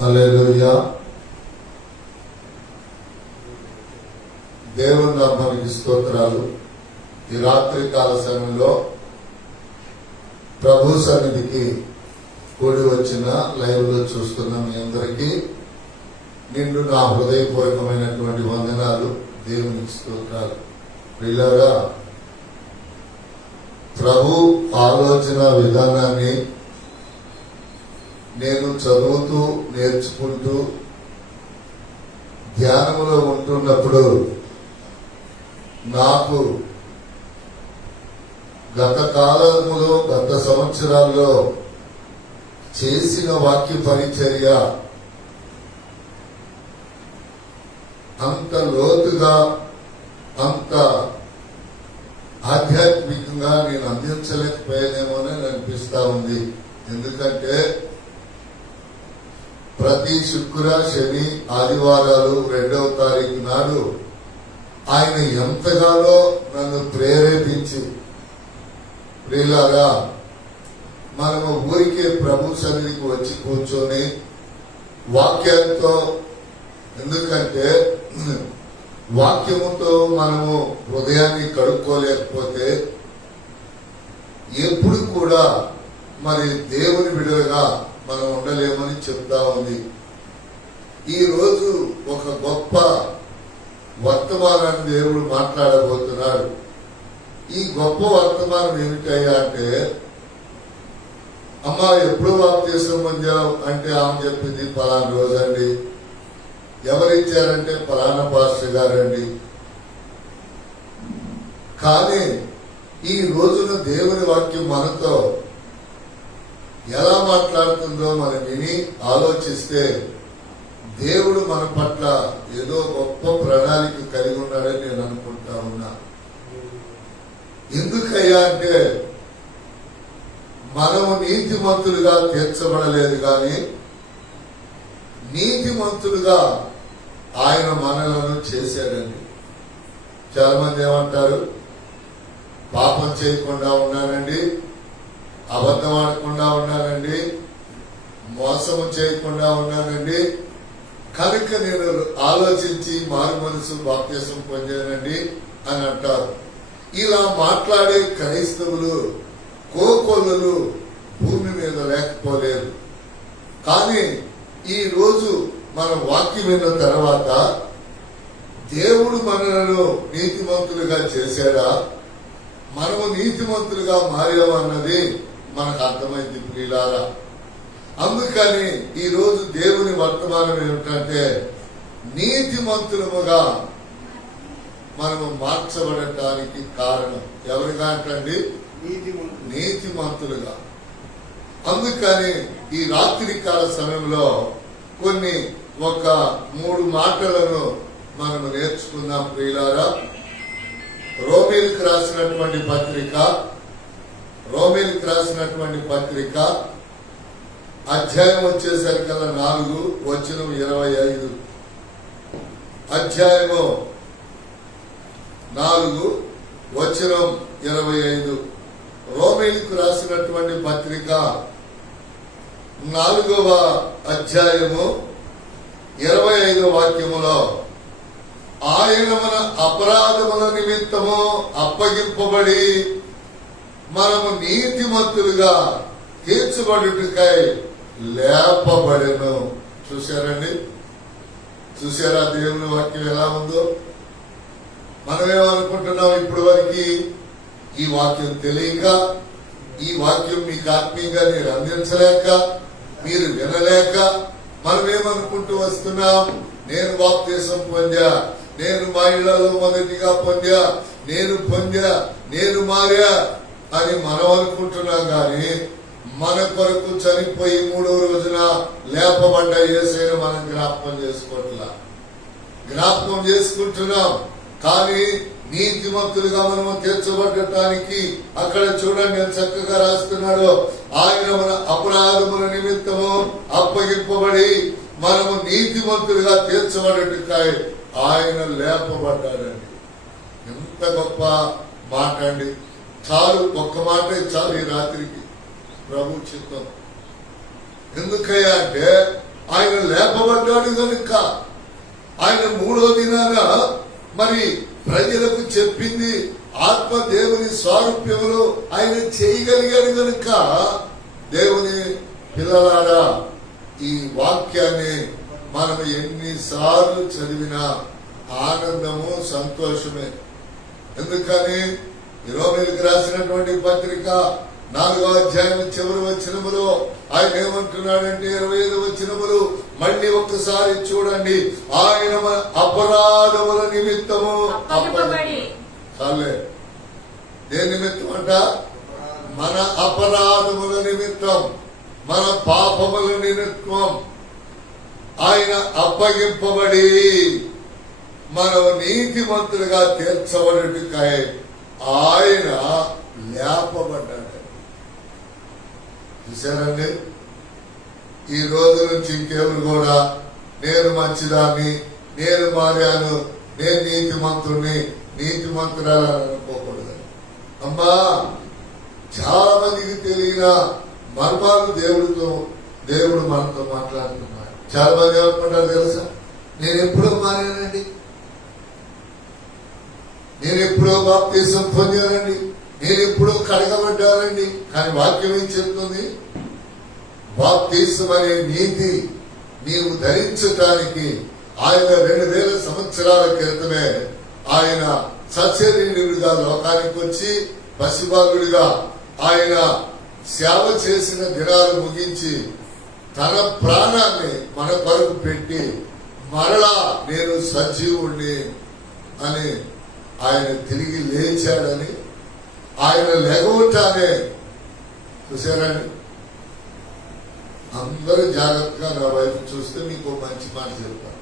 హల్లెలూయా. దేవుని నామానికి స్తోత్రాలు. ఈ రాత్రి కాల సమయంలో ప్రభు సన్నిధికి కూడి వచ్చిన లైవ్ లో చూస్తున్న మీ అందరికీ నిండు నా హృదయపూర్వకమైనటువంటి వందనాలు. దేవునికి స్తోత్రాలు. ప్రియులారా, ప్రభు ఆలోచన విధానాన్ని నేను చదువుతూ నేర్చుకుంటూ ధ్యానంలో ఉంటున్నప్పుడు నాకు గత కాలములో గత సంవత్సరాల్లో చేసిన వాక్య పరిచర్య అంత లోతుగా అంత ఆధ్యాత్మికంగా నేను అందించలేకపోయానేమోనని అనిపిస్తా ఉంది. ఎందుకంటే ప్రతి శుక్ర శని ఆదివారాలు 2వ తారీఖు నాడు ఆయన ఎంతగానో నన్ను ప్రేరేపించి, ప్రియులారా, మనము ఊరికే ప్రభు సన్నిధికి వచ్చి కూర్చొని వాక్యంతో, ఎందుకంటే వాక్యముతో మనము హృదయాన్ని కడుక్కోలేకపోతే ఎప్పుడు కూడా మరి దేవుని బిడ్డలుగా మనం ఉండలేమని చెప్తా ఉంది. ఈ రోజు ఒక గొప్ప వర్తమానాన్ని దేవుడు మాట్లాడబోతున్నాడు. ఈ గొప్ప వర్తమానం ఏమిటయ్యా అంటే, అమ్మా ఎప్పుడు బాప్తిసం పొందావు అంటే ఆమె చెప్పింది పలానా రోజండి. ఎవరిచ్చారంటే పలానా పాస్టర్ గారండి. కానీ ఈ రోజున దేవుని వాక్యం మనతో ఎలా మాట్లాడుతుందో మనం విని ఆలోచిస్తే దేవుడు మన పట్ల ఏదో గొప్ప ప్రణాళిక కలిగి ఉన్నాడని నేను అనుకుంటా ఉన్నా. ఎందుకయ్యా అంటే, మనము నీతిమంతులుగా తీర్చబడలేదు కానీ నీతిమంతులుగా ఆయన మనలను చేశాడండి. చాలా మంది ఏమంటారు, పాపం చేయకుండా ఉన్నానండి, అబద్ధం ఆడకుండా ఉన్నానండి, మోసము చేయకుండా ఉన్నానండి, కనుక నేను ఆలోచించి మారు మనసు బాప్తిసం పొందానండి అని అంటారు. ఇలా మాట్లాడే క్రైస్తవులు కోకొల్లులు భూమి మీద లేకపోలేరు. కానీ ఈ రోజు మన వాక్యం విన్న తర్వాత దేవుడు మనలను నీతిమంతులుగా చేశాడా, మనము నీతిమంతులుగా మారామన్నది మనకు అర్థమైంది ప్రియులారా. అందుకని ఈ రోజు దేవుని వర్తమానం ఏమిటంటే, నీతిమంతులముగా మనము మార్చబడటానికి కారణం ఎవరిగా అంటండి? నీతిమంతులుగా. అందుకని ఈ రాత్రి కాల సమయంలో ఒక 3 మాటలను మనము నేర్చుకుందాం ప్రియులారా. రోమీలకు రాసినటువంటి పత్రిక అధ్యాయం వచ్చేసరికల్లా 4:25. అధ్యాయము 4:25. రోమీలకు రాసినటువంటి పత్రిక 4వ అధ్యాయము 25వ వాక్యములో, ఆయన మన అపరాధముల నిమిత్తము అప్పగింపబడి మనము నీతిమంతులుగా తీర్చబడుటకై లేపబడెను. చూశారండి? చూశారా దేవుని వాక్యం ఎలా ఉందో? మనమేమనుకుంటున్నాం ఇప్పటి వరకు ఈ వాక్యం తెలియక, ఈ వాక్యం మీకు ఆత్మీయంగా నేను అందించలేక, మీరు వినలేక మనమేమనుకుంటూ వస్తున్నాం, నేను బాప్తిసం పొందా, నేను మా ఇళ్లలో మొదటిగా పొందా, నేను మారా అని మనం అనుకుంటున్నాం. కానీ మన కొరకు చనిపోయి 3వ రోజున లేపబడ్డ యేసుని మనం జ్ఞాపకం చేసుకుంటున్నాం. కానీ నీతిమంతులుగా మనము తీర్చబడటానికి అక్కడ చూడండి ఎంత చక్కగా రాస్తున్నాడు. ఆయన మన అపరాధముల నిమిత్తము అప్పగింపబడి మనము నీతిమంతులుగా తీర్చబడటకై ఆయన లేపబడ్డాడండి. ఎంత గొప్ప మాట అండి. చాలు, ఒక్క మాటే చాలు ఈ రాత్రికి. ప్రభు చిత్తం. ఎందుకయ్యా అంటే ఆయన లేపబడ్డాడు కనుక ఆయన మూడో దినాన మరి ప్రజలకు చెప్పింది ఆత్మ దేవుని స్వారూప్యంలో ఆయన చేయగలిగాడు కనుక దేవుని పిల్లలారా ఈ వాక్యాన్ని మనం ఎన్నిసార్లు చదివినా ఆనందము సంతోషమే. ఎందుకని రోమీయులకు రాసినటువంటి పత్రిక 4వ అధ్యాయం చివరి వచనములో ఆయన ఏమంటున్నాడంటే 25వ వచనములు మళ్ళీ ఒక్కసారి చూడండి. ఆయన మన అపరాధముల నిమిత్తము చాలే దేని నిమిత్తం అంట? మన అపరాధముల నిమిత్తం, మన పాపముల నిమిత్తం ఆయన అప్పగింపబడి మనం నీతిమంతులుగా తీర్చబడుటకై ఆయన లేపబడ్డాడు. చూశారండి, ఈ రోజు నుంచి ఇంకెవరు కూడా నేను మంచిదాన్ని, నేను మారాను, నేను నీతిమంతుడిని, నీతిమంతురాలని అనుకోకూడదు. అమ్మా, చాలా మందికి తెలియన మర్మాలు దేవుడు మనతో మాట్లాడుతున్నాడు. చాలా మంది ఏమనుకుంటారు తెలుసా? నేను ఎప్పుడో మారానండి, నేను ఎప్పుడో బాప్తిసం పొందానండి, నేను ఎప్పుడో కడగబడ్డానండి. కానీ వాక్యం ఏం చెప్తుంది? బాప్తిసం అనే నీతి నీవు ధరించటానికి ఆయన 2000 సంవత్సరాల క్రితమే ఆయన సశరీరుడిగా లోకానికి వచ్చి పసిబాలుడిగా ఆయన సేవ చేసిన దినాలు ముగించి తన ప్రాణాన్ని మన కొరకు పెట్టి మరలా నేను సజీవుణ్ణి అని ఆయన తిరిగి లేచాడని, ఆయన లెగవటానే చూశారండి. అందరూ జాగ్రత్తగా నా వైపు చూస్తే మీకు మంచి మాట చెప్తాను.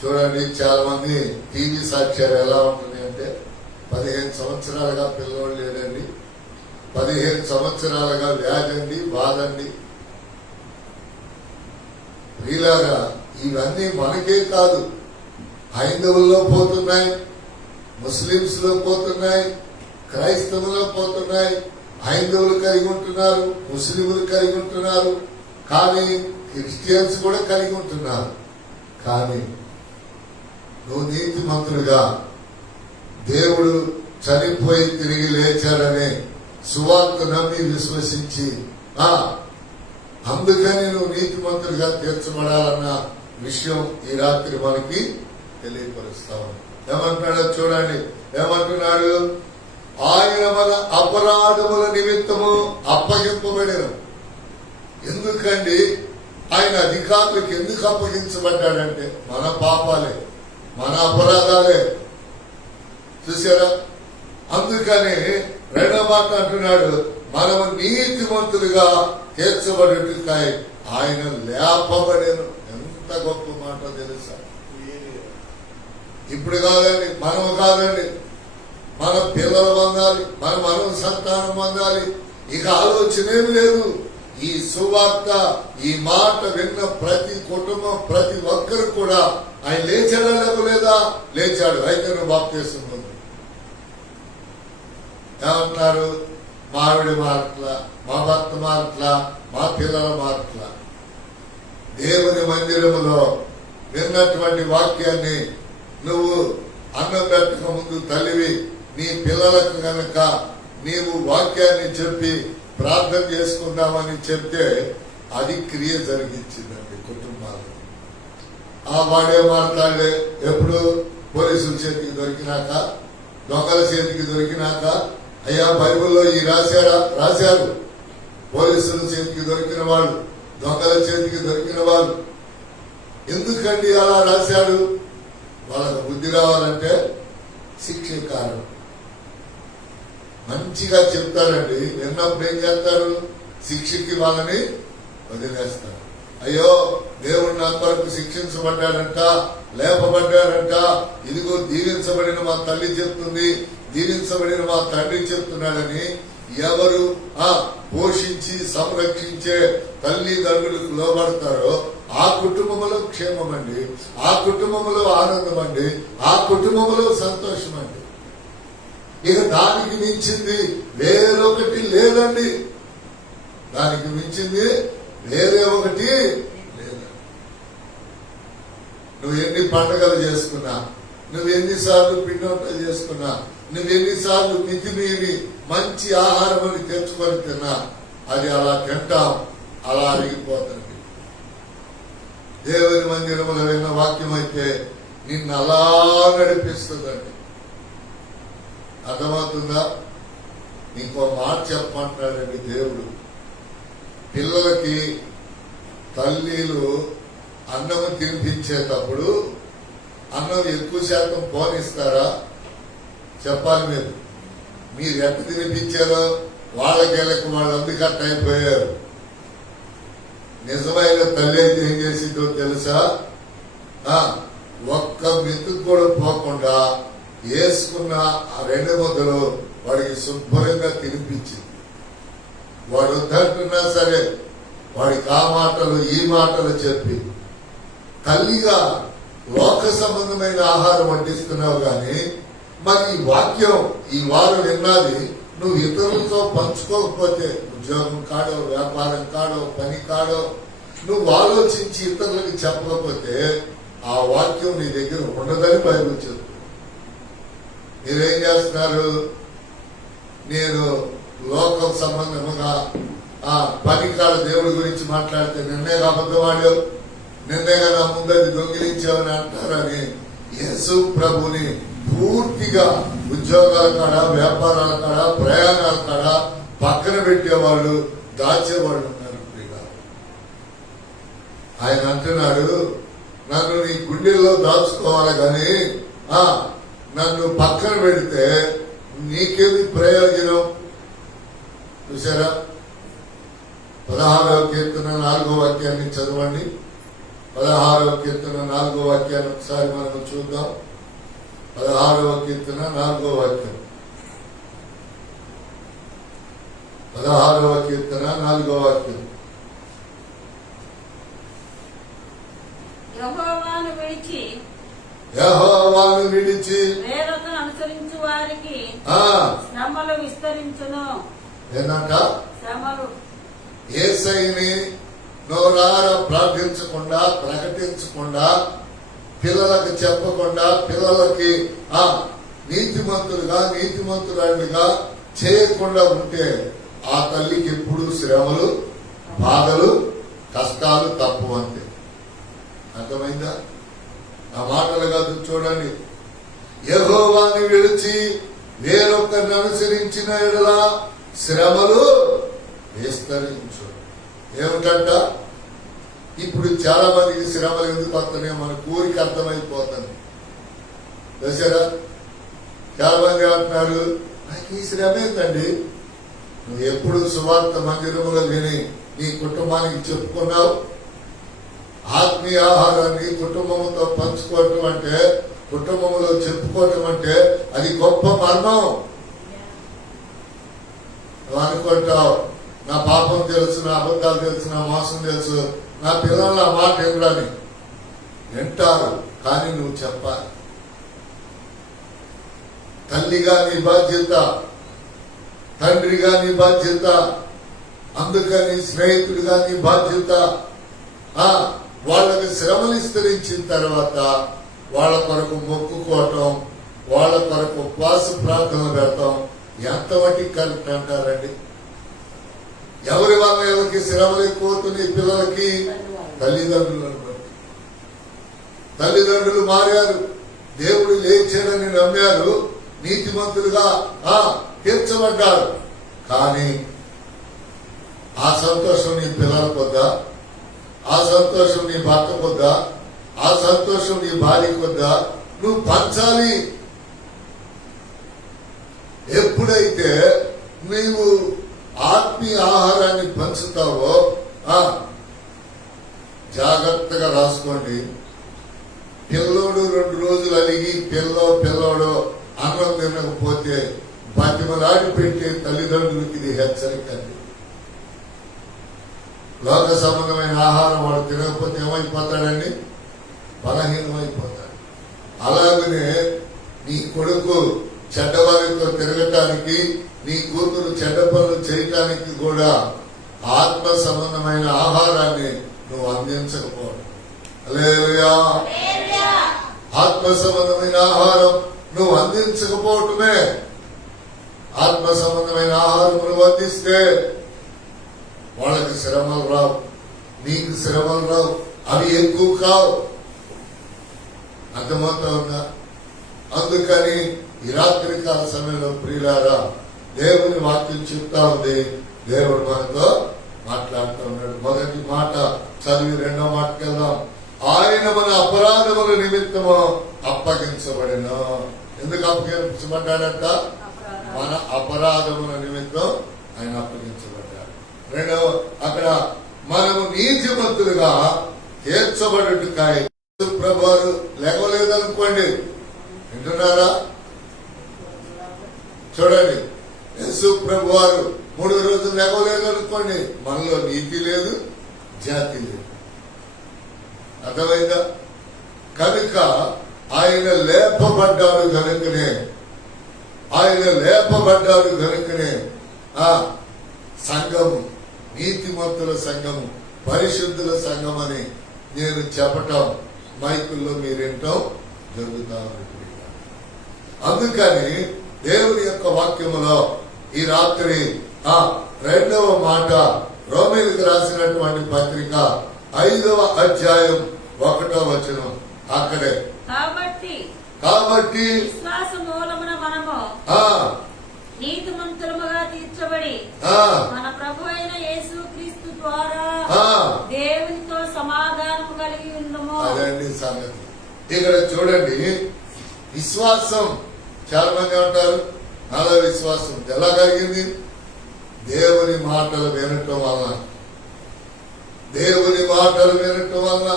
చూడండి, చాలా మంది టీవీ సాక్ష్యాలు ఎలా ఉంటుంది అంటే 15 సంవత్సరాలుగా పిల్లలు లేడండి, 15 సంవత్సరాలుగా వ్యాధండి, బాధండి. ఇలాగా ఇవన్నీ మనకే కాదు, హైందవుల్లో పోతున్నాయి, ముస్లింస్ లో పోతున్నాయి, క్రైస్తవులో పోతున్నాయి. హైందవులు కలిగి ఉంటున్నారు, ముస్లింలు కలిగి ఉంటున్నారు, కానీ క్రిస్టియన్స్ కూడా కలిగి ఉంటున్నారు. కానీ నువ్వు నీతిమంతులుగా దేవుడు చనిపోయి తిరిగి లేచాడనే సువార్త నమ్మి విశ్వసించి అందుకని నువ్వు నీతిమంతులుగా తీర్చబడాలన్న విషయం ఈ రాత్రి మనకి తెలియపరుస్తావు. ఏమంటున్నాడో చూడండి, ఏమంటున్నాడు? ఆయన మన అపరాధముల నిమిత్తము అప్పగింపబడిన. ఎందుకండి ఆయన అధికారులకు ఎందుకు అప్పగించబడ్డాడంటే మన పాపాలే, మన అపరాధాలే. చూసారా? అందుకని రెండో మాట అంటున్నాడు, మనము నీతిమంతులుగా తీర్చబడుటకై ఆయన లేపబడేను. ఎంత గొప్ప మాట తెలుసా? ఇప్పుడు కాదండి, మనము కాదండి, మన పిల్లలు పొందాలి, మన సంతానం పొందాలి. ఇక ఆలోచనేమి లేదు. ఈ సువార్త, ఈ మాట విన్న ప్రతి కుటుంబం, ప్రతి ఒక్కరు కూడా ఆయన లేచాడా లేకపోలేదా? లేచాడు. అయితే నువ్వు బాప్తిసం పొందు. ఏమంటున్నారు? మా ఆవిడ మారట్లా, మా భర్త మారట్లా, మా పిల్లల మారట్లా. దేవుని మందిరములో విన్నటువంటి వాక్యాన్ని నువ్వు అన్నం పెట్టక ముందు తల్లివి, నీ పిల్లలకు గనక నీవు వాక్యాన్ని చెప్పి ప్రార్థన చేసుకుందామని చెప్తే అది క్రియ జరిగించిందండి కుటుంబాలు. వాడే మాట్లాడే ఎప్పుడు పోలీసుల చేతికి దొరికినాక, దొంగల చేతికి దొరికినాక, అయ్యా బైబిల్లో ఈ రాశారు పోలీసుల చేతికి దొరికిన వాళ్ళు, దొంగల చేతికి దొరికిన వాళ్ళు. ఎందుకండి అలా రాశాడు? వాళ్ళకు బుద్ధి రావాలంటే శిక్షే కారణం. మంచిగా చెప్తారండి, విన్నప్పుడు ఏం చేస్తారు? శిక్షకి వాళ్ళని వదిలేస్తారు. అయ్యో దేవుడు నా కొరకు శిక్షించబడ్డాడంట, లేపబడ్డాడంట, ఇదిగో దీవించబడిన మా తల్లి చెప్తుంది, దీవించబడిన మా తండ్రి చెప్తున్నాడని ఎవరు పోషించి సంరక్షించే తల్లిదండ్రులకు లోబడతారో ఆ కుటుంబంలో క్షేమం అండి, ఆ కుటుంబంలో ఆనందం అండి, ఆ కుటుంబంలో సంతోషం అండి. ఇక దానికి మించింది వేరొకటి లేదండి, దానికి మించింది వేరే ఒకటి లేదు. నువ్వు ఎన్ని పండుగలు చేసుకున్నా, నువ్వు ఎన్నిసార్లు పిండొంటలు చేసుకున్నా, నువ్వు ఎన్నిసార్లు మితిమీరి మంచి ఆహారం తెచ్చుకొని తిన్నా, అది అలా తింటాం, అలా అరిగిపోతుంది. దేవుని మందిరములో విన్న వాక్యం అయితే నిన్ను అలా నడిపిస్తుందండి. అర్థమవుతుందా? ఇంకో మాట చెప్పమంటున్నాడండి దేవుడు. పిల్లలకి తల్లిలు అన్నము తినిపించేటప్పుడు అన్నం ఎక్కువ శాతం పోనిస్తారా? చెప్పాలి. మీరు ఎంత తినిపించారో వాళ్ళకేళ్ళకి వాళ్ళు అందుకట్ట అయిపోయారు. నిజమైన తల్లి అయితే ఏం చేసిందో తెలుసా? ఒక్క మెతుకు కూడా పోకుండా వేసుకున్న ఆ 2 ముద్దలు వాడికి శుభ్రంగా తినిపించింది. వాడు వద్దంటున్నా సరే వాడికి ఆ మాటలు ఈ మాటలు చెప్పి, తల్లిగా లోక సంబంధమైన ఆహారం వడ్డిస్తున్నావు గాని, మరి ఈ వాక్యం ఈ వారు విన్నది నువ్వు ఇతరులతో పంచుకోకపోతే, ఉద్యోగం కాడో, వ్యాపారం కాడో, పని కాడో, నువ్వు ఆలోచించి ఇతరులకు చెప్పకపోతే ఆ వాక్యం నీ దగ్గర ఉండదని బైబిల్ చెప్తుంది. మీరేం చేస్తున్నారు? నేను లోకం సంబంధముగా పని కాడ దేవుడి గురించి మాట్లాడితే నిన్నేగా అబద్ధమాడావు, నిన్నేగా నా ముందది దొంగిలించావని అంటారని యేసు ప్రభుని పూర్తిగా ఉద్యోగాల కాడ, వ్యాపారాల కాడ, ప్రయాణాల కాడ పక్కన పెట్టేవాళ్ళు, దాచేవాళ్ళు ఉన్నారు. ఆయన అంటున్నాడు, నన్ను నీ గుండెల్లో దాచుకోవాలి గాని నన్ను పక్కన పెడితే నీకేమి ప్రయోజనం? చూసారా? 16వ కీర్తన 4వ వాక్యాన్ని చదవండి. 16వ కీర్తన 4వ వాక్యాన్ని ఒకసారి మనం చూద్దాం. 16వ కీర్తన 4వ వాక్యం. 16వ కీర్తన 4వ వాక్యం. యెహోవాను విడిచి వేరొకను అనుసరించు వారికి శ్రమలు విస్తరించును. ఏంటంట? శ్రమలు. యేసయ్యని నోరార ప్రార్థించకుండా, ప్రకటించకుండా, పిల్లలకు చెప్పకుండా, పిల్లలకి నీతిమంతులుగా, నీతిమంతురాలుగా చేయకుండా ఉంటే ఆ తల్లికి ఎప్పుడు శ్రమలు, బాధలు, కష్టాలు తప్పవంతే. అర్థమైందా? ఆ మాటలు కాదు, చూడండి. యెహోవాని విడిచి వేరొకరిని అనుసరించిన ఎడల శ్రమలు విస్తరించు. ఏమిటంట? ఇప్పుడు చాలా మందికి శ్రమలు ఎందుకు వస్తున్నాయో మన కోరిక అర్థమైపోతుంది. దసరా చాలా మంది అంటున్నారు, నాకు ఈ శ్రమ ఏంటండి? నువ్వు ఎప్పుడు సువార్త మందిరములో విని నీ కుటుంబానికి చెప్పుకున్నావు? ఆత్మీయ ఆహారాన్ని కుటుంబంతో పంచుకోవటం అంటే, కుటుంబంలో చెప్పుకోవటం అంటే అది గొప్ప మర్మం. నువ్వు అనుకుంటావు, నా పాపం తెలుసు, నా అబద్ధాలు తెలుసు, నా మోసం తెలుసు, నా పిల్లలు ఆ మాట వినరని. వింటారు, కానీ నువ్వు చెప్పాలి. తల్లిగా నీ బాధ్యత, తండ్రిగా నీ బాధ్యత, అందుకని స్నేహితుడిగా నీ బాధ్యత. వాళ్ళకి శ్రమలు విస్తరించిన తర్వాత వాళ్ళ కొరకు మొక్కుకోవటం, వాళ్ళ కొరకు ఉపవాస ప్రార్థనలు పెడతాం ఎంతవరకు కరెక్ట్ అంటారండి? ఎవరి వల్ల ఎవరికి శ్రమలు ఎక్కువవుతున్నాయి? పిల్లలకి తల్లిదండ్రులను బట్టి. తల్లిదండ్రులు మారారు, దేవుడు లేచాడని నమ్మారు, నీతిమంతులుగా తీర్చబడ్డారు. కానీ ఆ సంతోషం నీ పిల్లలకు వద్దా? ఆ సంతోషం నీ భర్తకు వద్దా? ఆ సంతోషం నీ భార్యకు వద్దా? నువ్వు పంచాలి. ఎప్పుడైతే నీవు ఆత్మీయ ఆహారాన్ని పంచుతావో జాగ్రత్తగా రాసుకోండి. పిల్లోడు 2 రోజులు అలిగి పిల్లోడు అన్నం తినకపోతే బతిమలాడి పెట్టే తల్లిదండ్రులకి ఇది హెచ్చరిక. లోక సంబంధమైన ఆహారం వాడు తినకపోతే ఏమైపోతాడండి? బలహీనమైపోతాడు. అలాగనే నీ కొడుకు చెడ్డవారితో తిరగటానికి, నీ కూతురు చెడ్డ పనులు చేయటానికి కూడా ఆత్మ సంబంధమైన ఆహారాన్ని నువ్వు అందించకపోవడం. హల్లెలూయా. ఆత్మ సంబంధమైన ఆహారం నువ్వు అందించకపోవటమే. ఆత్మ సంబంధమైన ఆహారం నువ్వు అందిస్తే వాళ్ళకి శ్రమలు రావు, నీకు శ్రమలు రావు, అవి ఎక్కువ కావు. అర్థమవుతా ఉందా? అందుకని ఈ రాత్రి కాల సమయంలో ప్రియులారా, దేవుని వాక్యం చెప్తా ఉంది, దేవుడు మనతో మాట్లాడుతూ ఉన్నాడు. మొదటి మాట చదివి రెండో మాటకి వెళ్దాం. ఆయన మన అపరాధముల నిమిత్తము అప్పగించబడిన. ఎందుకు అప్పగించబడ్డాడంట? మన అపరాధముల నిమిత్తం ఆయన అప్పగించబడ్డాడు. రెండవ అక్కడ మనము నీతిమంతులుగా తీర్చబడుటకాయ. ప్రభువారు లేవలేదనుకోండి, వింటున్నారా? చూడండి, యేసు ప్రభువారు 3 రోజులు లేవలేదనుకోండి, మనలో నీతి లేదు, జాతి లేదు. అర్థమైందా? కనుక ఆయన లేపబడ్డాడు కనుకనే, ఆయన లేపబడ్డాడు కనుకనే ఆ సంఘము, నీతిమంతుల సంఘము, పరిశుద్ధుల సంఘం అని నేను చెప్పటం మైకుల్లో మీరేంటో జరుగుతా ఉంది. అందుకని దేవుని యొక్క వాక్యములో ఈ రాత్రి ఆ రెండవ మాట రోమీయులకు రాసినటువంటి పత్రిక 5వ అధ్యాయం 1వ వచనం అక్కడే. కాబట్టి విశ్వాస మూలమున మనము నీతిమంతులముగా తీర్చబడి మన ప్రభు అయిన యేసు క్రీస్తు ద్వారా దేవునితో సమాధానం కలిగి ఉందము. అదండి సంగతి. ఇక్కడ చూడండి, విశ్వాసం చాలా మంది అంటారు, నాలో విశ్వాసం ఎలా కలిగింది? దేవుని మాటలు వినటం వలన. దేవుని మాటలు వినటం వలన.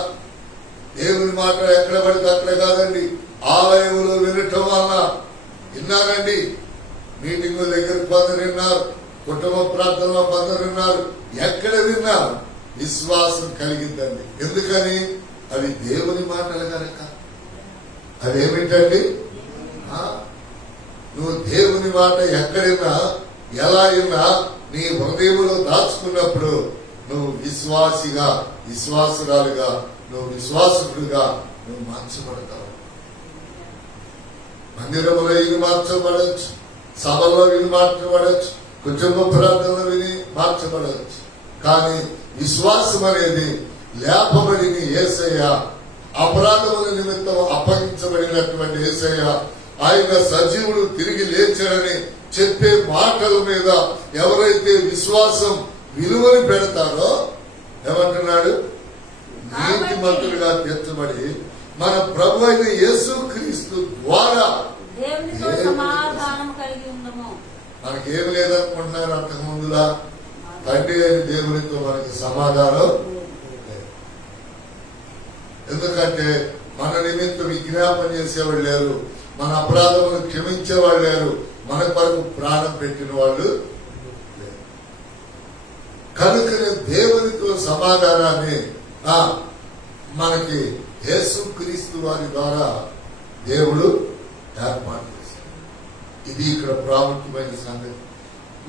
దేవుని మాటలు ఎక్కడ పడితే అక్కడ కాదండి, ఆలయంలో వినటం వలన. విన్నారండి, మీటింగ్ దగ్గర కొందరు విన్నారు, కుటుంబ ప్రార్థనలో కొందరు విన్నారు. ఎక్కడ విన్నారు? విశ్వాసం కలిగిందండి. ఎందుకని? అవి దేవుని మాటలు కనుక. అదేమిటండి? నువ్వు దేవుని మాట ఎక్కడిన్నా, ఎలా అయినా నీ హృదయంలో దాచుకున్నప్పుడు నువ్వు విశ్వాసిగా, విశ్వాసురాలుగా, నువ్వు విశ్వాసుడుగా నువ్వు మార్చబడతావు. మందిరంలో విని మార్చబడవచ్చు, సభలో విని మార్చబడవచ్చు, కుటుంబ ప్రార్థనలో విని మార్చబడవచ్చు. కానీ విశ్వాసం అనేది లేపబడిన యేసయ్య, అపరాధముల నిమిత్తం అప్పగించబడినటువంటి యేసయ్య, ఆయన సజీవుడు తిరిగి లేచాడని చెప్పే మాటల మీద ఎవరైతే విశ్వాసం విలువని పెడతారో, ఏమంటున్నాడు? నీతిమంతులుగా తీర్చబడి మన ప్రభు అయిన యేసు క్రీస్తు ద్వారా దేవునితో సమాధానం కలిగి ఉందము. మనకేమి లేదనుకుంటున్నారు? అంతకు ముందులా తండ్రి అయిన దేవునితో మనకి సమాధానం. ఎందుకంటే మన నిమిత్తం విజ్ఞాపన చేసేవాళ్ళు లేరు, మన అపరాధములను క్షమించేవాళ్ళు లేరు, మన కొరకు ప్రాణం పెట్టిన వాళ్ళు లేరు. కనుకనే దేవునితో సమాధానాన్ని మనకి యేసుక్రీస్తు వారి ద్వారా దేవుడు ఏర్పాటు చేశాడు. ఇది ఇక్కడ ప్రాముఖ్యమైన సంగతి.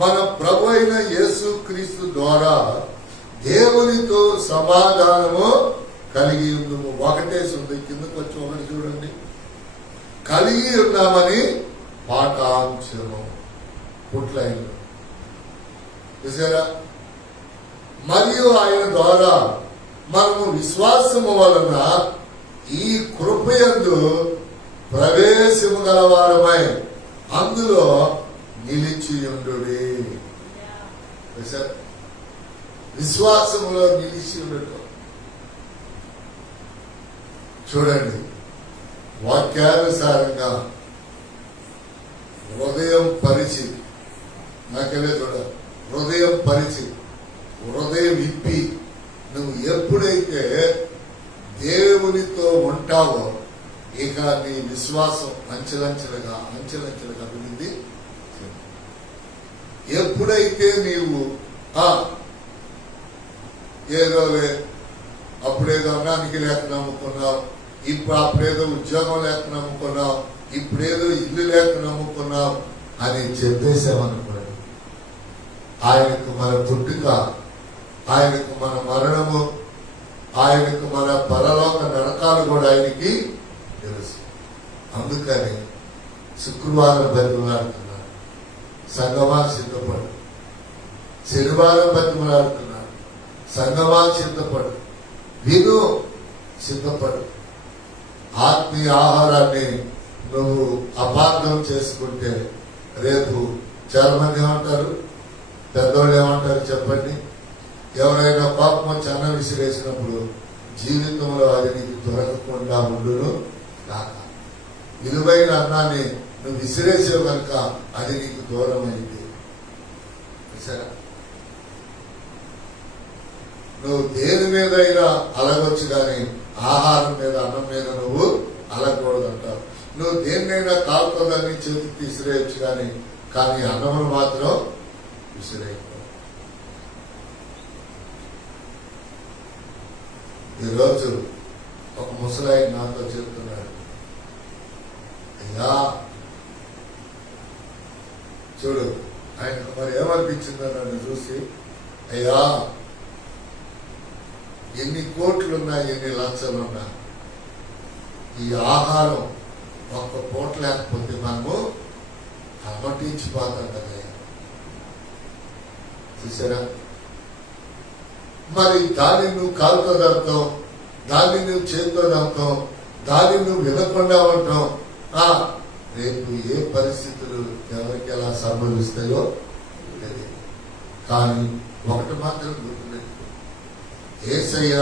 మన ప్రభు అయిన యేసుక్రీస్తు ద్వారా దేవునితో సమాధానము కలిగి ఉందము. ఒకటే ఉంది, కిందకు వచ్చి ఒకటి చూడండి. కలిగి ఉన్నామని పాఠాంశము పుట్లైన చూసారా? మరియు ఆయన ద్వారా మనము విశ్వాసము వలన ఈ కృపయందు ప్రవేశము గలవారమై అందులో నిలిచియుండు. విశ్వాసములో నిలిచి ఉండటం. చూడండి, వాక్యానుసారంగా హృదయం పరిచి, నాకెళ్ళే చూడ, హృదయం పరిచి, హృదయం ఇప్పి నువ్వు ఎప్పుడైతే దేవునితో ఉంటావో ఇక నీ విశ్వాసం అంచెలంచెలుగా అభివృద్ధి. ఎప్పుడైతే నీవు ఏదోలే అప్పుడేదో అన్నానికి లేక నమ్ముకున్నావు, ఇప్పుడు అప్పుడేదో ఉద్యోగం లేక నమ్ముకున్నావు, ఇప్పుడేదో ఇల్లు లేక నమ్ముకున్నావు అని చెప్పేసామనుకోండి, ఆయనకు మన పుట్టుక ఆయనకు మన మరణము, ఆయనకు మన పరలోక నరకాలు కూడా ఆయనకి తెలుసు. అందుకని శుక్రవారం బతిమలాడుతున్నాడు, సంగమా సిద్ధపడు. శనివారం బతిమలాడుతున్నాడు, సంగమా సిద్ధపడు, విను, సిద్ధపడు. ఆత్మీయ ఆహారాన్ని నువ్వు అపార్థం చేసుకుంటే రేపు చాలా మంది ఏమంటారు, పెద్దోళ్ళు ఏమంటారు చెప్పండి? ఎవరైనా పాపం వచ్చి అన్నం విసిరేసినప్పుడు జీవితంలో అది నీకు దొరకకుండా ఉండును కాక. విలువైన అన్నాన్ని నువ్వు విసిరేసావు కనుక అది నీకు దూరం అయింది. సరే, నువ్వు దేని మీద అయినా అలగొచ్చు కానీ ఆహారం మీద, అన్నం మీద నువ్వు అలగకూడదు అంటావు. నువ్వు దేన్నైనా కాలుతుందని చేతికి విసిరేయచ్చు కానీ అన్నమును మాత్రం విసిరేయకూడదు. ఈరోజు ఒక ముసలాయి నాతో చెప్తున్నాడు, అయ్యా చూడు, ఆయనకు మరి ఏమనిపించిందో నన్ను చూసి, అయ్యా ఎన్ని కోట్లున్నా, ఎన్ని లక్షలున్నా ఈ ఆహారం ఒక్క పూట లేకపోతే మనము అమ్మటించిపోతాం కదా. చూసారా? మరి దాన్ని నువ్వు కాలుతో దడతాం, దాన్ని నువ్వు చేతితో దడతాం, దాన్ని నువ్వు వినకుండా ఉంటాం. రేపు ఏ పరిస్థితులు ఎవరికి ఎలా సంభవిస్తాయో తెలియదు. కానీ ఒకటి మాత్రం గుర్తుపెట్టుకో, యేసయ్య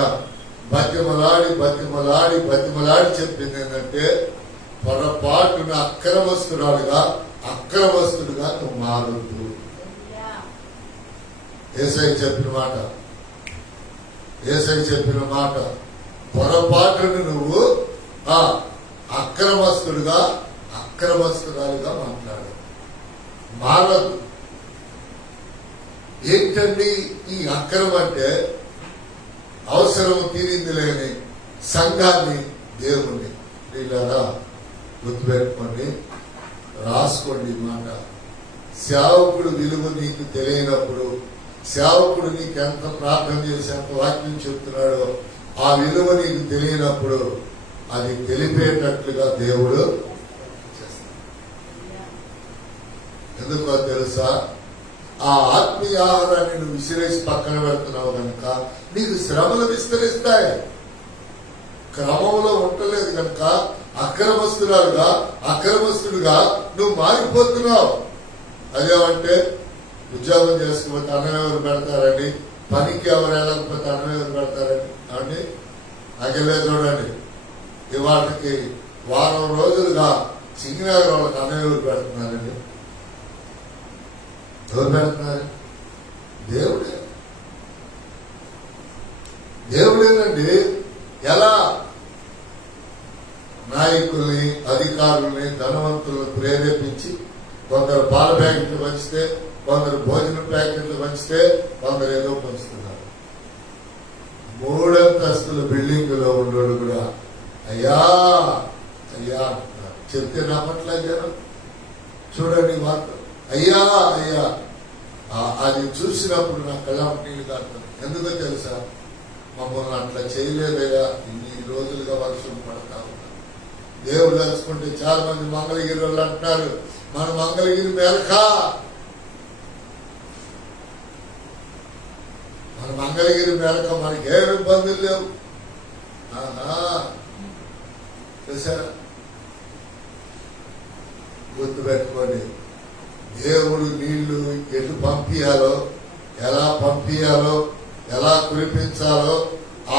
బతిమలాడి బతిమలాడి బతిమలాడి చెప్పింది ఏంటంటే, పొరపాటున అక్రమస్తుడుగా నువ్వు మారొద్దు. యేసయ్య చెప్పిన మాట పొరపాటును నువ్వు అక్రమస్తురాలుగా మాట్లాడు, మారదు. ఏంటండి ఈ అక్రమం అంటే? అవసరం తీరింది లేని సంఘాన్ని, దేవుణ్ణి. వీళ్ళరా గుర్తుపెట్టుకోండి, రాసుకోండి ఈ మాట. సేవకుడు విలువ నీకు తెలియనప్పుడు, సేవకుడు నీకు ఎంత ప్రార్థన చేసి ఎంత వాక్యం చెప్తున్నాడో ఆ విలువ నీకు తెలియనప్పుడు అది తెలిపేటట్లుగా దేవుడు చేస్తాడు. ఎందుకో తెలుసా? ఆ ఆత్మీయ ఆహారాన్ని నువ్వు విసిరేసి పక్కన పెడుతున్నావు కనుక నీకు శ్రమలు విస్తరిస్తాయి. క్రమంలో ఉండలేదు కనుక అక్రమస్తుడుగా నువ్వు మారిపోతున్నావు. అదేమంటే ఉద్యోగం చేసుకోకపోతే అన్నం ఎవరు పెడతారండి? పనికి ఎవరు వెళ్ళకపోతే అన్నం ఎవరు పెడతారండి? అండి అగలే చూడండి, ఇవాటికి వారం రోజులుగా సింగనగర్ వాళ్ళకి అన్నం ఎవరు పెడుతున్నారండి? ఎవరు పెడుతున్నారు? దేవుడేనండి. ఎలా? నాయకుల్ని, అధికారుల్ని, ధనవంతులను ప్రేరేపించి కొందరు పాల ప్యాకెట్లు పంచితే, కొందరు భోజనం ప్యాకెట్లు పంచితే, కొందరు ఏదో పంచుతున్నారు. 3 అంతస్తుల బిల్డింగ్ లో ఉండడు కూడా అయ్యా అయ్యా అంటున్నారు. చెప్తే నమ్మట్లేదు జనం. చూడండి వార్త, అయ్యా అయ్యా. అది చూసినప్పుడు నా కళ్ళ నీళ్ళు కాడుతుంది. ఎందుకో తెలుసా? మమ్మల్ని అట్లా చేయలేదయ్యా, ఇన్ని రోజులుగా వర్షం పడతా ఉన్నా. దేవుడు తెలుసుకుంటే చాలా మంది మంగళగిరి వాళ్ళు అంటున్నారు, మన మంగళగిరి మేరకా, మన మంగళగిరి మేరక, మనకి ఏమి ఇబ్బందులు లేవు. చూసారా? గుర్తుపెట్టుకోండి, దేవుడు నీళ్లు ఎటు పంపించాలో, ఎలా పంపించాలో, ఎలా కురిపించాలో,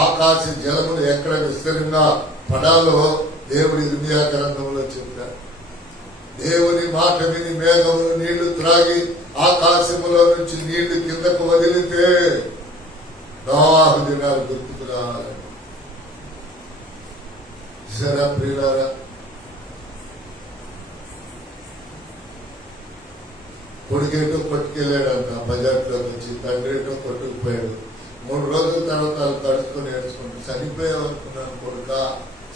ఆకాశ జలములు ఎక్కడ విస్తరంగా పడాలో దేవుడి ఇర్మియా గ్రంథంలో చెప్పారు. దేవుని మాట విని మేఘములు నీళ్లు త్రాగి ఆకాశములో నుంచి నీళ్లు కిందకు వదిలితే నోహు దినాలు గుర్తుకు రావాలి. సరే ప్రియులారా, కొడుకేటో కొట్టుకెళ్ళాడంట, బజార్లోకి వచ్చి తండ్రితో కొట్టుకుపోయాడు. 3 రోజుల తర్వాత వాళ్ళు తడుచుకొని ఏడ్చుకుంటూ, చనిపోయావు అనుకున్నాను కొడుక,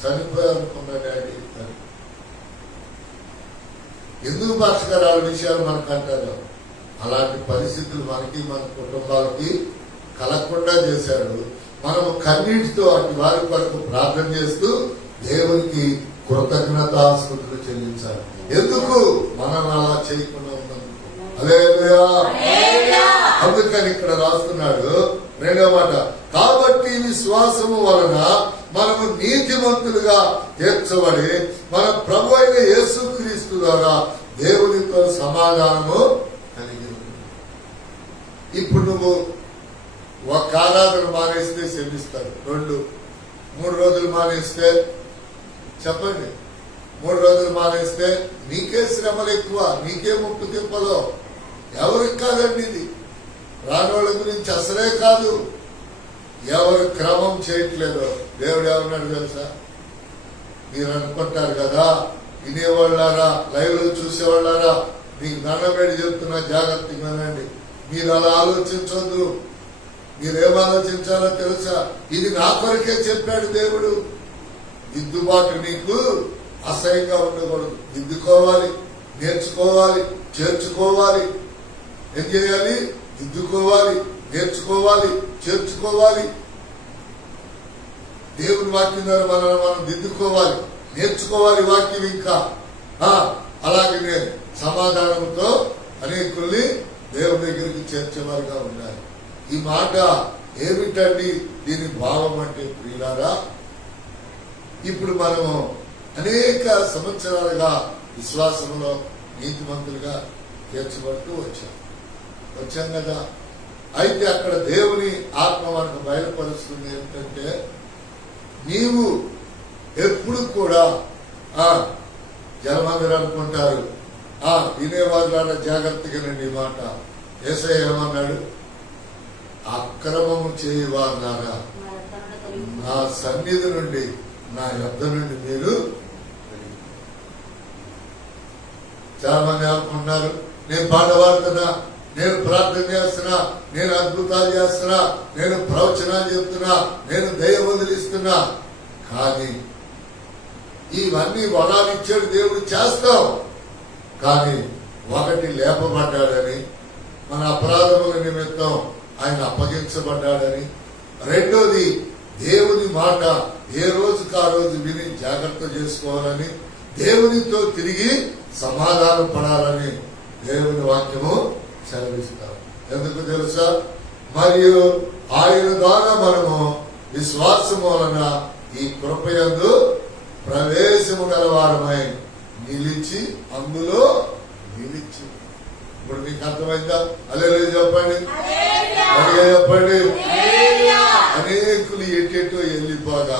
చనిపోయావు అనుకున్నా డాడీ. ఎందుకు భాషకరాల విషయాలు మనకు అంటారు? అలాంటి పరిస్థితులు మనకి, మన కుటుంబాలకి కలగకుండా చేశాడు. మనము కన్నీటితో అటు వారి కొరకు ప్రార్థన చేస్తూ దేవునికి కృతజ్ఞతాస్తుతులు చెల్లించాలి. ఎందుకు మనం అలా చేయకుండా ఉన్నందుకు. హల్లెలూయా. అందుకని ఇక్కడ రాస్తున్నాడు రెండవ మాట, కాబట్టి విశ్వాసము వలన మనము నీతిమంతులుగా తీర్చబడి మన ప్రభు అయిన యేసుక్రీస్తు ద్వారా దేవునితో సమాధానము కలిగి ఉన్నాము. ఇప్పుడు నువ్వు ఒక ఆరాధన మానేస్తే క్షమిస్తారు. 2-3 రోజులు మానేస్తే చెప్పండి, 3 రోజులు మానేస్తే నీకే శ్రమలు ఎక్కువ, నీకే ముప్పు తిప్పలో. ఎవరికి కాదండి ఇది, రానోళ్ళ గురించి అసలే కాదు. ఎవరు క్రమం చేయట్లేదో దేవుడు ఏమన్నాడు తెలుసా? మీరు అనుకుంటారు కదా, వినేవాళ్ళారా, లైవ్ లో చూసేవాళ్ళారా, మీకు దండబెడి చెప్తున్నా జాగ్రత్తగా వినండి. మీరు అలా ఆలోచించొద్దు. మీరేం ఆలోచించాలో తెలుసా? ఇది నా కొరకే చెప్పాడు దేవుడు. దిద్దుబాటు నీకు అసహ్యంగా ఉండకూడదు. దిద్దుకోవాలి, నేర్చుకోవాలి, చేర్చుకోవాలి. ఏం చేయాలి? దిద్దుకోవాలి, నేర్చుకోవాలి, చేర్చుకోవాలి. దేవుని వాక్యం ద్వారా మనం దిద్దుకోవాలి, నేర్చుకోవాలి వాక్యం. ఇంకా అలాగే సమాధానంతో అనేకుల్ని దేవుని దగ్గరికి చేర్చేవారుగా ఉండాలి. ఈ మాట ఏమిటండి? దీని భావం అంటే ప్రియులారా, ఇప్పుడు మనము అనేక సంవత్సరాలుగా విశ్వాసంలో నీతిమంతులుగా తీర్చబడుతూ వచ్చాం కదా. అయితే అక్కడ దేవుని ఆత్మ మనకు బయలుపరుస్తుంది ఏమిటంటే, నీవు ఎప్పుడు కూడా జనమందరూ అనుకుంటారు, వినేవాళ్ళ జాగ్రత్తగానండి. ఈ మాట యేసయ్య ఏమన్నాడు? అక్రమము చేయవారులారా నా సన్నిధి నుండి, నా యొద్ద నుండి మీరు. చాలా మంది అనుకుంటున్నారు, నేను పాట పాడుతున్నా, నేను ప్రార్థన చేస్తున్నా, నేను అద్భుతాలు చేస్తున్నా, నేను ప్రవచనాలు చెప్తున్నా, నేను దయ వదిలిస్తున్నా. కానీ ఇవన్నీ వరాలు ఇచ్చాడు దేవుడు, చేస్తాం. కానీ ఒకటి లేపబడ్డాడని, మన అపరాధముల నిమిత్తం ఆయన అప్పగించబడ్డాడని. రెండోది దేవుని మాట ఏ రోజుకు ఆ రోజు విని జాగ్రత్త చేసుకోవాలని, దేవునితో తిరిగి సమాధానం పడాలని దేవుని వాక్యము సెలవిస్తాం. ఎందుకు తెలుసా? మరియు ఆయన ద్వారా మనము విశ్వాసము వలన ఈ కృపయందు ప్రవేశము గలవారమై నిలిచి, అందులో నిలిచి. ఇప్పుడు మీకు అర్థమైందా? హల్లెలూయా చెప్పండి, హల్లెలూయా చెప్పండి. అనేకులు ఎటెటో వెళ్ళిపోగా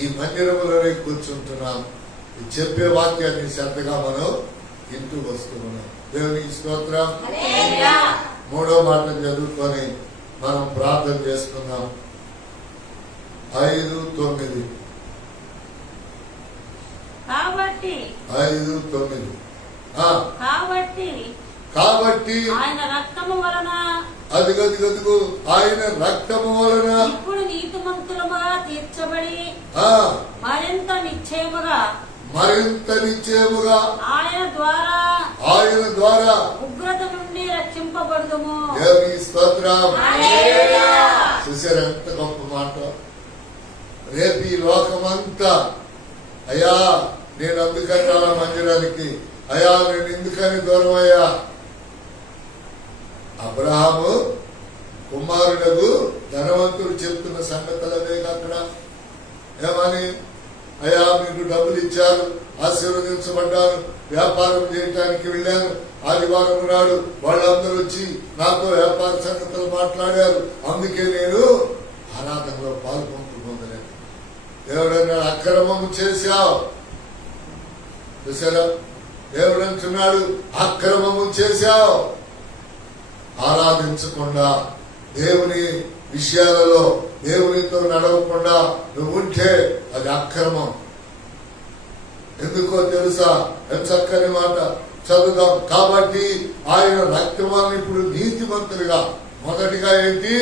ఈ మందిరంలోనే కూర్చుంటున్నాం. చెప్పే వాక్యాన్ని శ్రద్ధగా మనం వింటూ వస్తున్నాం. దేవునికి స్తోత్రం. 3వ మాటను చదువుకొని మనం ప్రార్థన చేసుకున్నాం. 5:9 కాబట్టి ఆయన రక్తము వలన, అదిగదిగదుగు ఆయన రక్తము వలన ఇప్పుడు నీతిమంతులుగా తీర్చబడి మరింత నిశ్చయముగా ఆయన ద్వారా ఉగ్రత నుండి రక్షింపబడుదుము. దేవునికి స్తోత్రం. చూసారు ఎంత గొప్ప మాట? రేపు ఈ లోకమంతా, అయ్యా నేను అందుకని రాలా మందిరానికి, అయ్యా నేను ఎందుకని దూరం అయ్యా. అబ్రహాము కుమారుడు ధనవంతుడు చెప్తున్న సంగతులు అదే అక్కడ. ఏమని? అయ్యా మీకు డబ్బులు ఇచ్చారు, ఆశీర్వదించబడ్డాను, వ్యాపారం చేయటానికి వెళ్ళాను, ఆదివారం నాడు వాళ్ళందరూ వచ్చి నాతో వ్యాపార సంగతులు మాట్లాడారు, అందుకే నేను ఆరాధనలో పాల్గొంటున్నాను. దేవుడు అన్నాడు, అక్రమము చేశావు. చూసారా? దేవుడు అంటున్నాడు, అక్రమము చేశావు. ఆరాధించకుండా, దేవుని విషయాలలో దేవునితో నడవకుండా నువ్వు ఉంటే అది అక్రమం. ఎందుకో తెలుసా? ఎంత చక్కని మాట చదువుదాం. కాబట్టి ఆయన రక్తవాన్ని ఇప్పుడు నీతిమంతులుగా, మొదటిగా ఏంటి?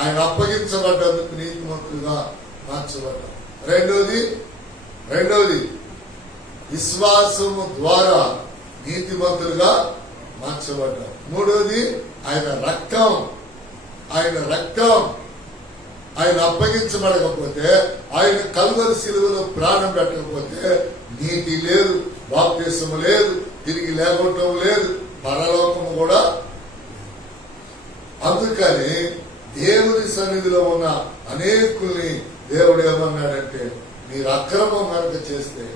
ఆయన అప్పగించబడ్డందుకు నీతిమంతులుగా మార్చబడ్డాం. రెండోది విశ్వాసము ద్వారా నీతిమంతులుగా మార్చబడ్డాం. మూడోది ఆయన రక్తం ఆయన రక్తం ఆయన అప్పగించబడకపోతే, ఆయన కల్వరి శిలువలో ప్రాణం పెట్టకపోతే నీతి లేదు, బాప్తిసము లేదు, తిరిగి లేకపోవటం లేదు, పరలోకము కూడా. అందుకని దేవుని సన్నిధిలో ఉన్న అనేకుల్ని దేవుడు ఏమన్నాడంటే, మీరు అక్రమం కనుక చేస్తే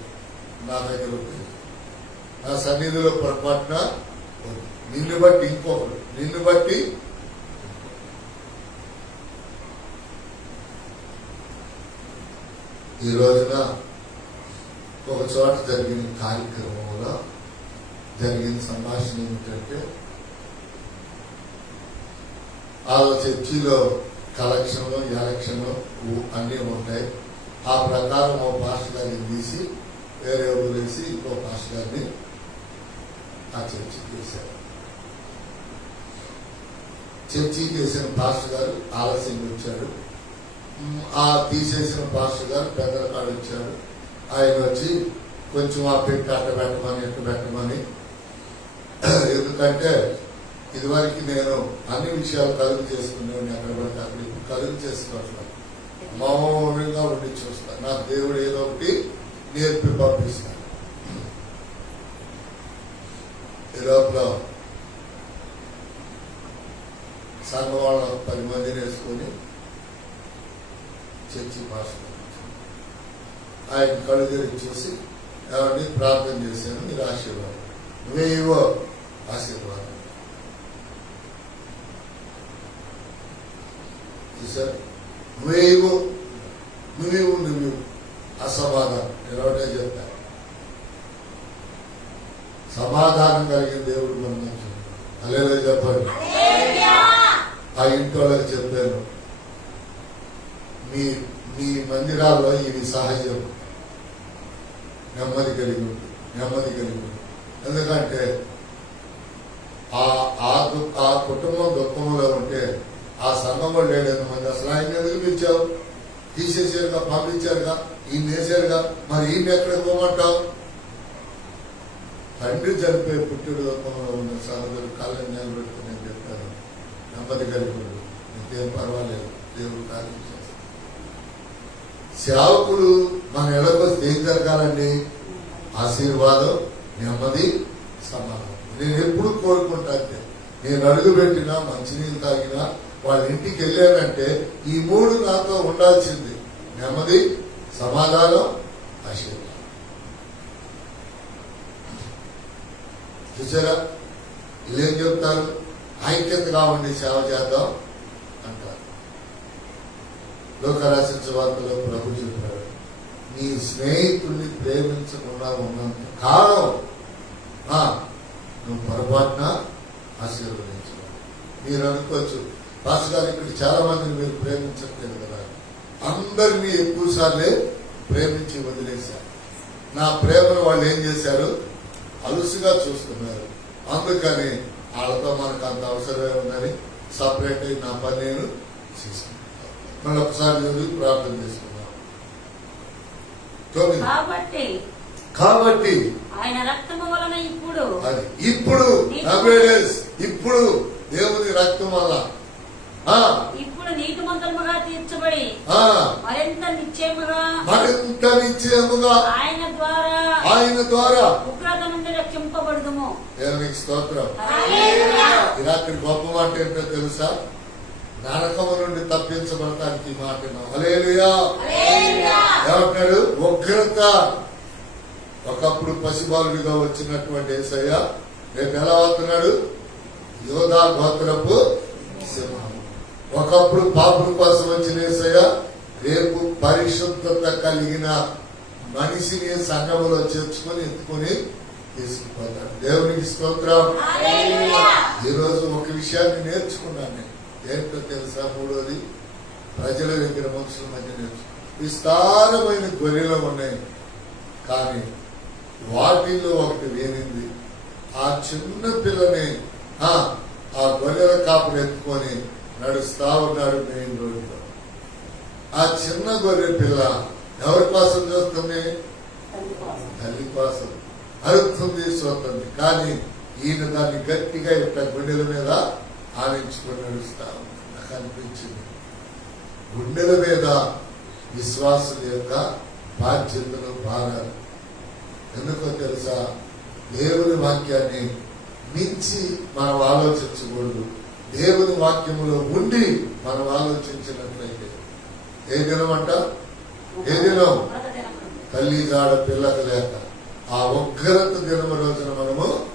నా దగ్గర ఉంటుంది, నా సన్నిధిలో పొరపాటున నిన్ను బట్టి ఇంకొకరు, నిన్ను బట్టి ఈ రోజున ఒక చోట జరిగిన కార్యక్రమంలో జరిగిన సంభాషణ ఏమిటంటే, వాళ్ళ చర్చిలో కలెక్షన్లు, ఎలక్షన్లు అన్నీ ఉంటాయి. ఆ ప్రకారం ఓ పాస్టర్ గారిని తీసి వేరే ఊరేసి ఇంకో పాస్టర్ గారిని ఆ చర్చికి వేశారు. చర్చికి వేసిన పాస్టర్ గారు ఆలస్యంగా వచ్చాడు. ఆ తీసేసిన పాస్టర్ గారు పెద్దల కాడు వచ్చాడు. ఆయన వచ్చి కొంచెం ఆ పెట్టి అట్ట పెట్టమని ఎట్టు పెట్టమని, ఎందుకంటే ఇదివరకు నేను అన్ని విషయాలు కలుగు చేసుకునేవాడిని, అక్కడ పడితే అక్కడ ఇప్పుడు కలుగు చేసుకోవట్లేదు, మౌనంగా ఉండి చూస్తాను. నాకు దేవుడు ఏదో ఒకటి నేర్పి పంపిస్తాను. ఈ లోపల సంఘ వాళ్ళ 10 మందిని వేసుకొని చర్చి పాస్టర్ ఆయన కళ్ళు తిరిగి చూసి, ఎవరిని ప్రార్థన చేశాను, మీరు ఆశీర్వాదం, నువ్వే ఇవ్వ ఆశీర్వాదం చూసారు, నువ్వే ఇవ్వు, నువ్వు అసమాధానం. నేను ఒకటే చెప్తాను, సమాధానం కలిగిన దేవుడు మనం అలేలో చెప్పండి. ఆ ఇంటి వాళ్ళకి చెప్పాను, మీ మందిరాల్లో ఇది సహజం, నెమ్మది కలిగి ఉంది. ఎందుకంటే ఆ కుటుంబం దుఃఖంలో ఉంటే ఆ సంఘం వాళ్ళు 7 మంది అసలు ఆయన ఎందుకు పిలిచావు, తీసేసారుగా, పంపించారుగా, ఈయన వేసారుగా, మరి ఈయన ఎక్కడికి పోమంటావు? తండ్రి చనిపోయి పుట్టిడు దుఃఖంలో ఉన్న సహోదరు కాళ్ళని నిలబెట్టుకుని నేను చెప్పాను, నెమ్మది కలిగి నీకేం పర్వాలేదు, దేవుడు కార్యం చేస్తాడు. సేవకుడు మన ఎడకొస్తే ఏం జరగాలండి? ఆశీర్వాదం, నెమ్మది, సమాధానం. నేను ఎప్పుడు కోరుకుంటా అంటే, నేను అడుగు పెట్టినా, మంచినీళ్ళు తాగినా, వాళ్ళ ఇంటికి వెళ్ళానంటే ఈ 3 నాతో ఉండాల్సింది: నెమ్మది, సమాధానం, ఆశీర్వాదం. చూసారా, వీళ్ళేం చెప్తారు? ఐక్యతగా ఉండి సేవ చేద్దాం అంటారు. లోకరాశించ వార్తలో ప్రభు చెప్పాడు, నీ స్నేహితుల్ని ప్రేమించకుండా ఉన్నంత కాలం నువ్వు పొరపాటున ఆశీర్వదించు. మీరు అనుకోవచ్చు, పాస్టర్ గారు ఇక్కడ చాలా మందిని మీరు ప్రేమించట్లేదు కదా. అందరినీ ఎక్కువ సార్లే ప్రేమించి వదిలేశారు. నా ప్రేమను వాళ్ళు ఏం చేశారు? అలుసుగా చూస్తున్నారు. అందుకని వాళ్ళతో మనకు అంత అవసరమే ఉందని సపరేట్ అయి నా పని నేను చేసుకుంటాను. మళ్ళీ ఒకసారి చదివి ప్రార్థన చేసుకున్నాం. కాబట్టి ఆయన రక్తము వలన ఇప్పుడు దేవుని రక్తం వల్ల ఇప్పుడు నీతిమంతులుగా తీర్చబడి మరింత నిశ్చయముగా ఆయన ద్వారా ఉగ్రత నుండి రక్షింపబడుదుము. దేవునికి స్తోత్రం. ఇక్కడ గొప్ప మాట ఏంటో తెలుసా? నరకము నుండి తప్పించబడటానికి మాట. హల్లెలూయా. ఏమంటాడు? ఉగ్రత. ఒకప్పుడు పసిబాలుడిగా వచ్చినటువంటి యేసయ్య రేపు ఎలా అవుతున్నాడు? యోధా గోత్రపు సింహం. ఒకప్పుడు పాపుల కోసం వచ్చిన యేసయ్య రేపు పరిశుద్ధత కలిగిన మనిషిని సంఘములో చేర్చుకొని ఎత్తుకొని తీసుకుపోతాడు. దేవునికి స్తోత్రం. ఈరోజు ఒక విషయాన్ని నేర్చుకున్నాను నేను. ఏంటో తెలుసా? 3వది, ప్రజల దగ్గర, మనుషుల మధ్య విస్తారమైన గొర్రెలు ఉన్నాయి, కానీ వాటిల్లో ఒకటి వేనింది. ఆ చిన్న పిల్లని ఆ గొర్రెల కాపులు ఎత్తుకొని నడుస్తా ఉన్నాడు మెయిన్ రోడ్లో. ఆ చిన్న గొర్రె పిల్ల ఎవరి కోసం చూస్తుంది? తల్లి కోసం. అరుస్తుంది, చూస్తుంది. కానీ ఈయన దాన్ని గట్టిగా ఇట్లా గుండెల మీద ఆనించుకొని నడుస్తా ఉన్నాడు. కనిపించింది. గుండెల మీద విశ్వాసుల యొక్క బాధ్యతలు భారాలు. ఎందుకో తెలుసా? దేవుని వాక్యాన్ని మించి మనం ఆలోచించకూడదు. దేవుని వాక్యములో ఉండి మనం ఆలోచించినట్లయితే ఏ దినం అంట? ఏ దినం? తల్లి జాడ పిల్లక లేక ఆ ఉగ్రత దినము రోజున మనము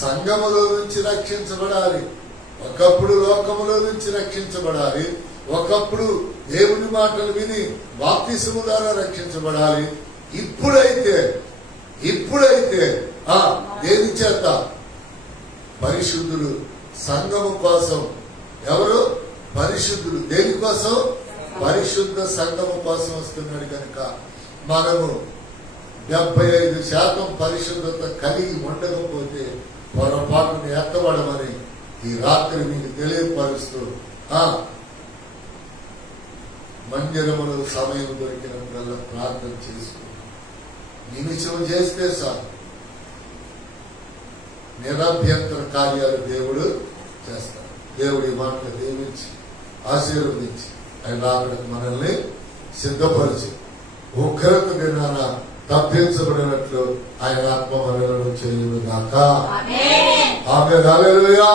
సంఘములో నుంచి రక్షించబడాలి. ఒకప్పుడు లోకములో నుంచి రక్షించబడాలి. ఒకప్పుడు దేవుని మాటలు విని బాప్తిసము ద్వారా రక్షించబడాలి. ఇప్పుడైతే దేని చేత? పరిశుద్ధులు సంఘము కోసం. ఎవరు పరిశుద్ధులు? దేనికోసం? పరిశుద్ధ సంఘము కోసం వస్తున్నాడు కనుక మనము 75% పరిశుద్ధత కలిగి ఉండకపోతే పొరపాటును ఎత్తబడమని ఈ రాత్రి మీకు తెలియపరుస్తూ మందిరములో సమయం దొరికినప్పుడల్లా ప్రార్థన చేసుకుంటాం. నిమిషం చేస్తే సార్ నిరభ్యంతర కార్యాలు దేవుడు చేస్తాడు. దేవుడి మాటలు దీవించి ఆశీర్వదించి ఆయన అక్కడికి మనల్ని సిద్ధపరిచి ఉగ్రత దినాన తప్పించబడినట్లు ఆయన ఆత్మ మనలను చేయుగాక. ఆమేన్. హల్లెలూయా.